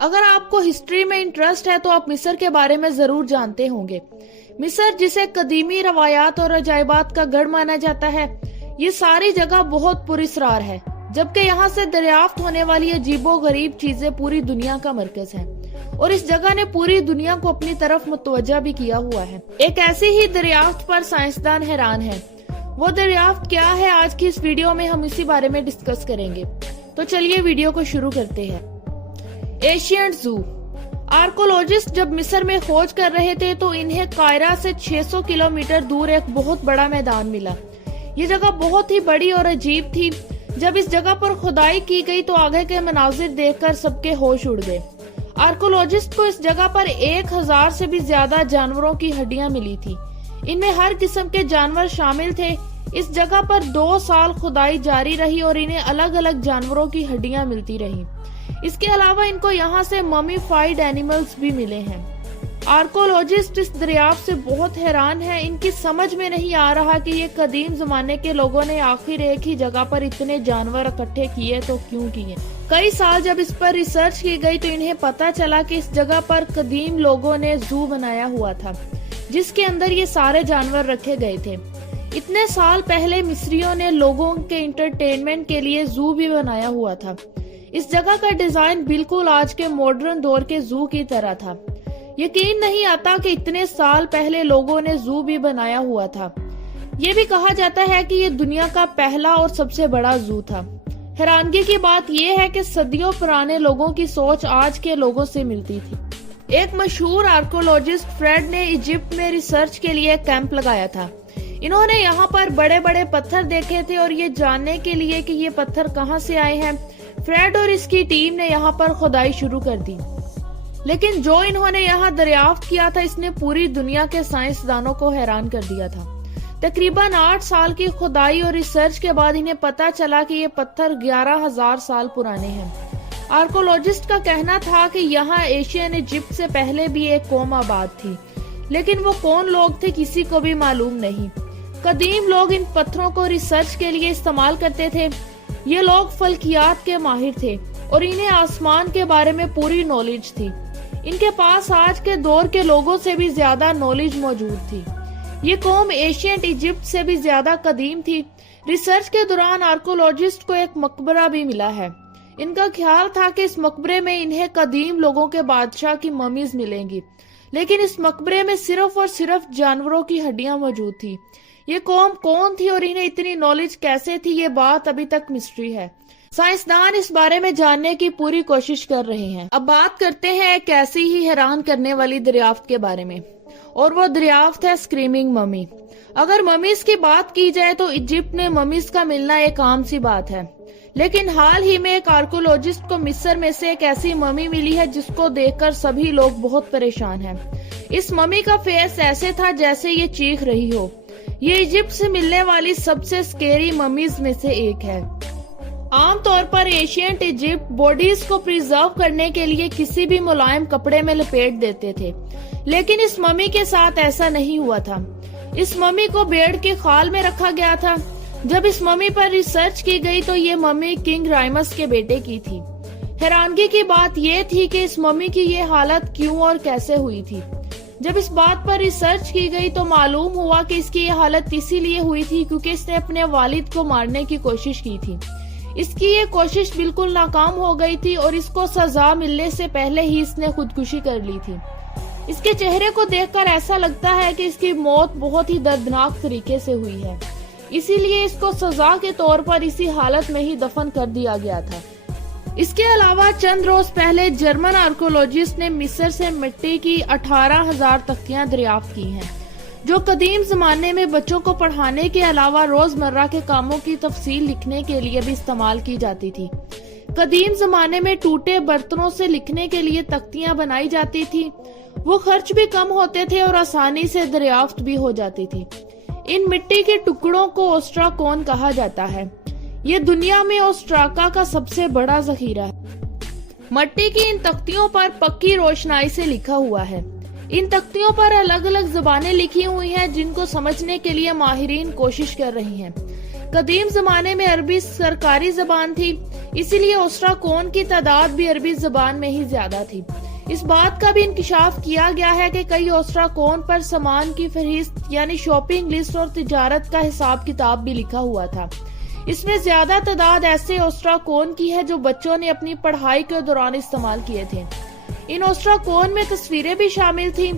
اگر آپ کو ہسٹری میں انٹرسٹ ہے تو آپ مصر کے بارے میں ضرور جانتے ہوں گے۔ مصر جسے قدیمی روایات اور عجائبات کا گڑھ مانا جاتا ہے، یہ ساری جگہ بہت پراسرار ہے، جبکہ یہاں سے دریافت ہونے والی عجیب و غریب چیزیں پوری دنیا کا مرکز ہیں، اور اس جگہ نے پوری دنیا کو اپنی طرف متوجہ بھی کیا ہوا ہے۔ ایک ایسی ہی دریافت پر سائنسدان حیران ہیں۔ وہ دریافت کیا ہے، آج کی اس ویڈیو میں ہم اسی بارے میں ڈسکس کریں گے۔ تو چلیے ویڈیو کو شروع کرتے ہیں۔ ایشینٹ زو۔ آرکولوجسٹ جب مصر میں کھوج کر رہے تھے تو انہیں قاہرہ سے 600 کلومیٹر دور ایک بہت بڑا میدان ملا۔ یہ جگہ بہت ہی بڑی اور عجیب تھی۔ جب اس جگہ پر کھدائی کی گئی تو آگے کے مناظر دیکھ کر سب کے ہوش اڑ گئے۔ آرکولوجسٹ کو اس جگہ پر 1000 سے بھی زیادہ جانوروں کی ہڈیاں ملی تھی۔ ان میں ہر قسم کے جانور شامل تھے۔ اس جگہ پر 2 سال کھدائی جاری رہی اور انہیں الگ الگ جانوروں کی ہڈیاں ملتی رہی۔ اس کے علاوہ ان کو یہاں سے ممیفائیڈ اینیملز بھی ملے ہیں۔ آرکولوجسٹ اس دریافت سے بہت حیران ہیں۔ ان کی سمجھ میں نہیں آ رہا کہ یہ قدیم زمانے کے لوگوں نے آخر ایک ہی جگہ پر اتنے جانور اکٹھے کیے تو کیوں کیے۔ کئی سال جب اس پر ریسرچ کی گئی تو انہیں پتا چلا کہ اس جگہ پر قدیم لوگوں نے زو بنایا ہوا تھا، جس کے اندر یہ سارے جانور رکھے گئے تھے۔ اتنے سال پہلے مصریوں نے لوگوں کے انٹرٹینمنٹ کے لیے زو بھی بنایا ہوا تھا۔ اس جگہ کا ڈیزائن بالکل آج کے ماڈرن دور کے زو کی طرح تھا۔ یقین نہیں آتا کہ اتنے سال پہلے لوگوں نے زو بھی بنایا ہوا تھا۔ یہ بھی کہا جاتا ہے کہ یہ دنیا کا پہلا اور سب سے بڑا زو تھا۔ حیرانگی کی بات یہ ہے کہ صدیوں پرانے لوگوں کی سوچ آج کے لوگوں سے ملتی تھی۔ ایک مشہور آرکولوجسٹ فریڈ نے ایجپٹ میں ریسرچ کے لیے کیمپ لگایا تھا۔ انہوں نے یہاں پر بڑے بڑے پتھر دیکھے تھے اور یہ جاننے کے لیے کہ یہ پتھر کہاں سے آئے ہیں، فریڈ اور اس کی ٹیم نے یہاں پر کھدائی شروع کر دی۔ لیکن جو انہوں نے یہاں دریافت کیا تھا اس نے پوری دنیا کے سائنسدانوں کو حیران کر دیا تھا۔ تقریباً 8 سال کی کھدائی اور ریسرچ کے بعد انہیں پتا چلا کہ یہ پتھر 11,000 سال پرانے ہیں۔ آرکولوجسٹ کا کہنا تھا کہ یہاں ایشین ایجپٹ سے پہلے بھی ایک قوم آباد تھی، لیکن وہ کون لوگ تھے کسی کو بھی معلوم نہیں۔ قدیم لوگ ان پتھروں کو ریسرچ کے لیے استعمال کرتے تھے۔ یہ لوگ فلکیات کے ماہر تھے اور انہیں آسمان کے بارے میں پوری نالج تھی۔ ان کے پاس آج کے دور کے لوگوں سے بھی زیادہ نالج موجود تھی۔ یہ قوم ایشینٹ ایجپٹ سے بھی زیادہ قدیم تھی۔ ریسرچ کے دوران آرکولوجسٹ کو ایک مقبرہ بھی ملا ہے۔ ان کا خیال تھا کہ اس مقبرے میں انہیں قدیم لوگوں کے بادشاہ کی ممیز ملیں گی، لیکن اس مقبرے میں صرف اور صرف جانوروں کی ہڈیاں موجود تھی۔ یہ قوم کون تھی اور انہیں اتنی نالج کیسے تھی، یہ بات ابھی تک مسٹری ہے۔ سائنسدان اس بارے میں جاننے کی پوری کوشش کر رہے ہیں۔ اب بات کرتے ہیں ایک ایسی ہی حیران کرنے والی دریافت کے بارے میں، اور وہ دریافت ہے اسکریمنگ ممی۔ اگر ممیز کی بات کی جائے تو ایجپٹ میں ممیز کا ملنا ایک عام سی بات ہے، لیکن حال ہی میں ایک آرکولوجسٹ کو مصر میں سے ایک ایسی ممی ملی ہے جس کو دیکھ کر سبھی لوگ بہت پریشان ہیں۔ اس ممی کا فیس ایسے تھا جیسے یہ چیخ رہی ہو۔ یہ ایجپٹ سے ملنے والی سب سے سکیری ممیز میں سے ایک ہے۔ عام طور پر ایشینٹ ایجپٹ باڈیز کو پریزرو کرنے کے لیے کسی بھی ملائم کپڑے میں لپیٹ دیتے تھے، لیکن اس ممی کے ساتھ ایسا نہیں ہوا تھا۔ اس ممی کو بھیڑ کے خال میں رکھا گیا تھا۔ جب اس ممی پر ریسرچ کی گئی تو یہ ممی کنگ رائمس کے بیٹے کی تھی۔ حیرانگی کی بات یہ تھی کہ اس ممی کی یہ حالت کیوں اور کیسے ہوئی تھی۔ جب اس بات پر ریسرچ کی گئی تو معلوم ہوا کہ اس کی یہ حالت اسی لیے ہوئی تھی کیونکہ اس نے اپنے والد کو مارنے کی کوشش کی تھی۔ اس کی یہ کوشش بالکل ناکام ہو گئی تھی اور اس کو سزا ملنے سے پہلے ہی اس نے خودکشی کر لی تھی۔ اس کے چہرے کو دیکھ کر ایسا لگتا ہے کہ اس کی موت بہت ہی دردناک طریقے سے ہوئی ہے، اسی لیے اس کو سزا کے طور پر اسی حالت میں ہی دفن کر دیا گیا تھا۔ اس کے علاوہ چند روز پہلے جرمن آرکولوجسٹ نے مصر سے مٹی کی 18,000 تختیاں دریافت کی ہیں، جو قدیم زمانے میں بچوں کو پڑھانے کے علاوہ روزمرہ کے کاموں کی تفصیل لکھنے کے لیے بھی استعمال کی جاتی تھی۔ قدیم زمانے میں ٹوٹے برتنوں سے لکھنے کے لیے تختیاں بنائی جاتی تھی۔ وہ خرچ بھی کم ہوتے تھے اور آسانی سے دریافت بھی ہو جاتی تھی۔ ان مٹی کے ٹکڑوں کو اوسٹراکون کہا جاتا ہے۔ یہ دنیا میں اوسٹراکا کا سب سے بڑا ذخیرہ ہے۔ مٹی کی ان تختیوں پر پکی روشنائی سے لکھا ہوا ہے۔ ان تختیوں پر الگ الگ زبانیں لکھی ہوئی ہیں جن کو سمجھنے کے لیے ماہرین کوشش کر رہی ہیں۔ قدیم زمانے میں عربی سرکاری زبان تھی۔ اسی لیے اوسٹرا کون کی تعداد بھی عربی زبان میں ہی زیادہ تھی۔ اس بات کا بھی انکشاف کیا گیا ہے کہ کئی اوسٹرا کون پر سامان کی فہرست یعنی شاپنگ لسٹ اور تجارت کا حساب کتاب بھی لکھا ہوا تھا۔ اس میں زیادہ تعداد ایسے اوسٹرا کون کی ہے جو بچوں نے اپنی پڑھائی کے دوران استعمال کیے تھے۔ ان اوسٹرا کون میں تصویریں بھی شامل تھیں۔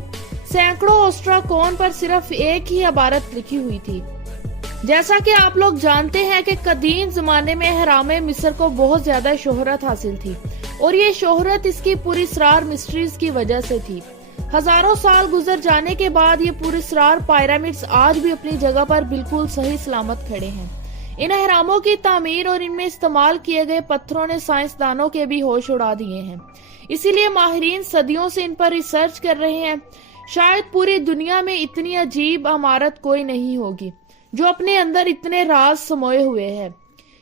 سینکڑوں اوسٹرا کون پر صرف ایک ہی عبارت لکھی ہوئی تھی۔ جیسا کہ آپ لوگ جانتے ہیں کہ قدیم زمانے میں اہرام مصر کو بہت زیادہ شہرت حاصل تھی اور یہ شہرت اس کی پراسرار مسٹریز کی وجہ سے تھی۔ ہزاروں سال گزر جانے کے بعد یہ پراسرار پیرامڈز آج بھی اپنی جگہ پر بالکل صحیح سلامت کھڑے ہیں۔ ان اہراموں کی تعمیر اور ان میں استعمال کیے گئے پتھروں نے سائنسدانوں کے بھی ہوش اڑا دیے ہیں۔ اسی لیے ماہرین صدیوں سے ان پر ریسرچ کر رہے ہیں۔ شاید پوری دنیا میں اتنی عجیب عمارت کوئی نہیں ہوگی جو اپنے اندر اتنے راز سموئے ہوئے ہیں۔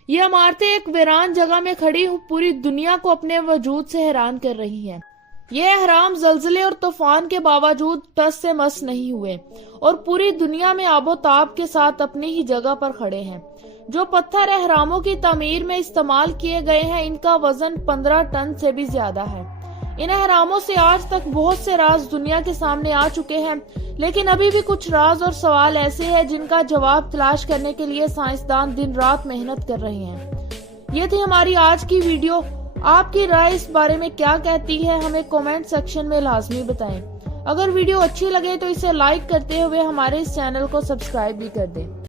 یہ عمارتیں ایک ویران جگہ میں کھڑی پوری دنیا کو اپنے وجود سے حیران کر رہی ہیں۔ یہ اہرام زلزلے اور طوفان کے باوجود ٹس سے مس نہیں ہوئے اور پوری دنیا میں آب و تاب کے ساتھ اپنی ہی جگہ پر کھڑے ہیں۔ جو پتھر اہراموں کی تعمیر میں استعمال کیے گئے ہیں ان کا وزن 15 ٹن سے بھی زیادہ ہے۔ ان اہراموں سے آج تک بہت سے راز دنیا کے سامنے آ چکے ہیں، لیکن ابھی بھی کچھ راز اور سوال ایسے ہیں جن کا جواب تلاش کرنے کے لیے سائنسدان دن رات محنت کر رہے ہیں۔ یہ تھی ہماری آج کی ویڈیو۔ آپ کی رائے اس بارے میں کیا کہتی ہے ہمیں کومنٹ سیکشن میں لازمی بتائیں۔ اگر ویڈیو اچھی لگے تو اسے لائک کرتے ہوئے ہمارے اس چینل کو سبسکرائب بھی کر دیں۔